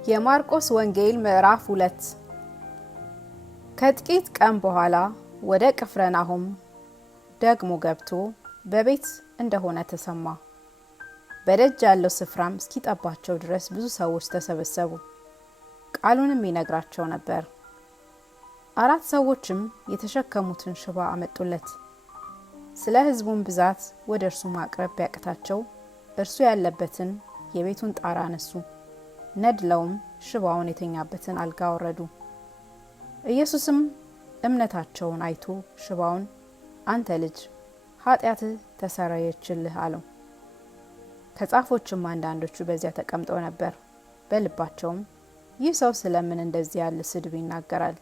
የማርቆስ ወንጌል ምዕራፍ 2። ከጥቂት ቀን በኋላ ወደ ቅፍርናሆም ደግሞ ገብቶ በቤት እንደሆነ ተሰማ። በደጅ ያለው ስፍራም እስኪጠባቸው ድረስ ብዙ ሰዎች ተሰበሰቡ። ቃሉንም ይነግራቸው ነበር። 4 ሰዎችም የተሸከሙትን ሽባ አመጡለት። ስለ ሕዝቡም ብዛት ወደ እርሱ ማቅረብ ቢያቅታቸው እርሱ ያለበትን የቤቱን ጣራ አነሱ። ነድለውም ሽባውን የተኛበትን አልጋ አወረዱ። ኢየሱስም እምነታቸውን አይቶ ሽባውን አንተ ልጅ ኃጢአትህ ተሰረየችልህ አለው። ከጻፎችም አንዳንዶቹ በዚያ ተቀምጠው ነበር። በልባቸውም ይህ ሰው ስለምን እንደዚህ ያለ ስድብ ይናገራል?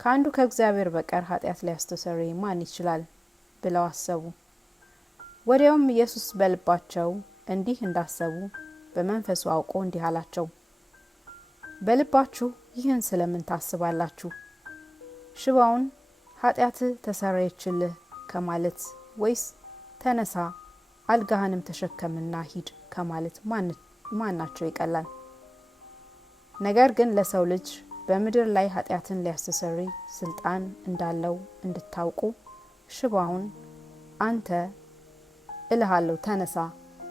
ከአንዱ ከእግዚአብሔር በቀር ኃጢአት ሊያስተሰርይ ማን ይችላል? ብለው አሰቡ። ወዲያውም ኢየሱስ በልባቸው እንዲህ እንዳሰቡ በመንፈሱ አውቆ እንዲህ አላቸው፣ በልባችሁ ይህን ስለምን ታስባላችሁ? ሽባውን ኃጢአትህ ተሰረየችልህ ከማለት ወይስ ተነሳ አልጋህንም ተሸከምና ሂድ ከማለት ማናቸው ይቀላል? ነገር ግን ለሰው ልጅ በምድር ላይ ኃጢአትን ሊያስተሰርይ ስልጣን እንዳለው እንድታውቁ ሽባውን አንተ እልሃለሁ ተነሳ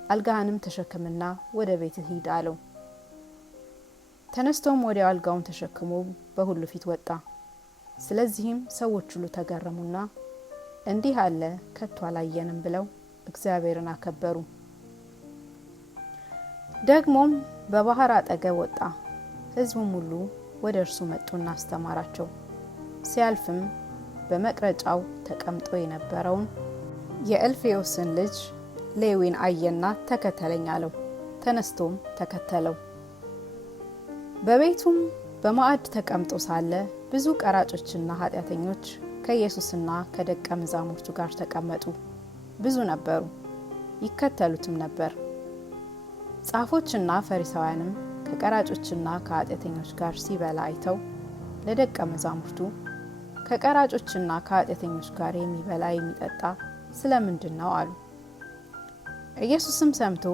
አልጋህንም ተሸክምና ወደ ቤትህ ሂድ አለው። ተነስቶም ወዲያው አልጋውን ተሸክሞ በሁሉ ፊት ወጣ። ስለዚህም ሰዎች ሁሉ ተገረሙና እንዲህ አለ ከቶ አላየንም ብለው እግዚአብሔርን አከበሩ። ደግሞም በባህር አጠገብ ወጣ። ሕዝቡም ሁሉ ወደ እርሱ መጡና አስተማራቸው። ሲያልፍም በመቅረጫው ተቀምጦ የነበረውን የእልፌዎስን ልጅ ሌዊን አየና ተከተለኝ አለው። ተነስቶም ተከተለው። በቤቱም በማዕድ ተቀምጦ ሳለ ብዙ ቀራጮችና ኃጢአተኞች ከኢየሱስና ከደቀ መዛሙርቱ ጋር ተቀመጡ። ብዙ ነበሩ፣ ይከተሉትም ነበር። ጻፎችና ፈሪሳውያንም ከቀራጮችና ከኃጢአተኞች ጋር ሲበላ አይተው ለደቀ መዛሙርቱ ከቀራጮችና ከኃጢአተኞች ጋር የሚበላ የሚጠጣ ስለምንድን ነው አሉ። ኢየሱስም ሰምቶ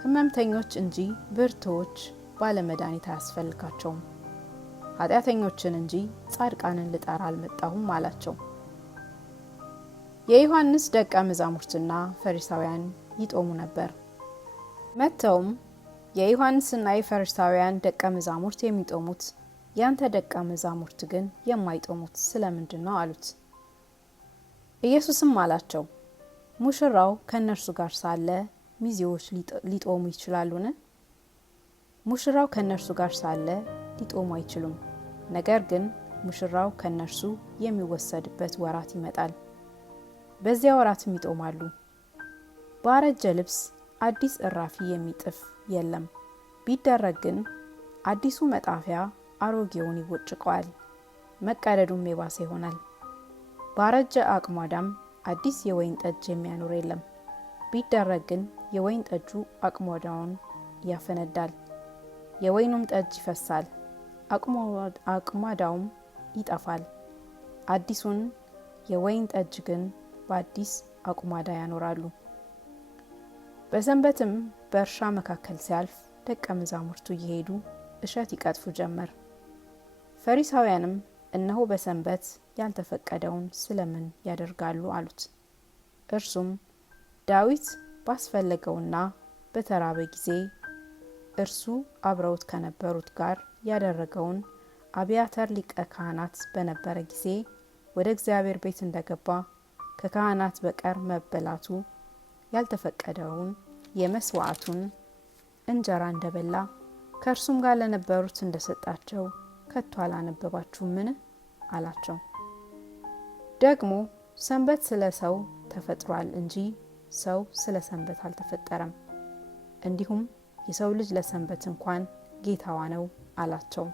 ሕመምተኞች እንጂ ብርቱዎች ባለመድኃኒት አያስፈልጋቸውም፣ ኃጢአተኞችን እንጂ ጻድቃንን ልጠራ አልመጣሁም አላቸው። የዮሐንስ ደቀ መዛሙርትና ፈሪሳውያን ይጦሙ ነበር። መጥተውም የዮሐንስና የፈሪሳውያን ደቀ መዛሙርት የሚጦሙት ያንተ ደቀ መዛሙርት ግን የማይጦሙት ስለምንድን ነው አሉት። ኢየሱስም አላቸው፣ ሙሽራው ከነርሱ ጋር ሳለ ሚዜዎች ሊጦሙ ይችላሉን? ሙሽራው ከነርሱ ጋር ሳለ ሊጦሙ አይችሉም። ነገር ግን ሙሽራው ከነርሱ የሚወሰድበት ወራት ይመጣል፣ በዚያ ወራትም ይጦማሉ። ባረጀ ልብስ አዲስ እራፊ የሚጥፍ የለም። ቢደረግ ግን አዲሱ መጣፊያ አሮጌውን ይቦጭቀዋል፣ መቀደዱም የባሰ ይሆናል። ባረጀ አቅሟዳም አዲስ የወይን ጠጅ የሚያኖር የለም። ቢደረግ ግን የወይን ጠጁ አቅሟዳውን ያፈነዳል፣ የወይኑም ጠጅ ይፈሳል፣ አቅሟዳውም ይጠፋል። አዲሱን የወይን ጠጅ ግን በአዲስ አቁማዳ ያኖራሉ። በሰንበትም በእርሻ መካከል ሲያልፍ ደቀ መዛሙርቱ እየሄዱ እሸት ይቀጥፉ ጀመር። ፈሪሳውያንም እነሆ በሰንበት ያልተፈቀደውን ስለምን ያደርጋሉ አሉት። እርሱም ዳዊት ባስፈለገውና በተራበ ጊዜ እርሱ አብረውት ከነበሩት ጋር ያደረገውን አብያተር ሊቀ ካህናት በነበረ ጊዜ ወደ እግዚአብሔር ቤት እንደገባ ከካህናት በቀር መበላቱ ያልተፈቀደውን የመስዋዕቱን እንጀራ እንደበላ ከእርሱም ጋር ለነበሩት እንደሰጣቸው ከቶ አላነበባችሁምን? አላቸው። ደግሞ ሰንበት ስለ ሰው ተፈጥሯል እንጂ ሰው ስለ ሰንበት አልተፈጠረም። እንዲሁም የሰው ልጅ ለሰንበት እንኳን ጌታዋ ነው አላቸው።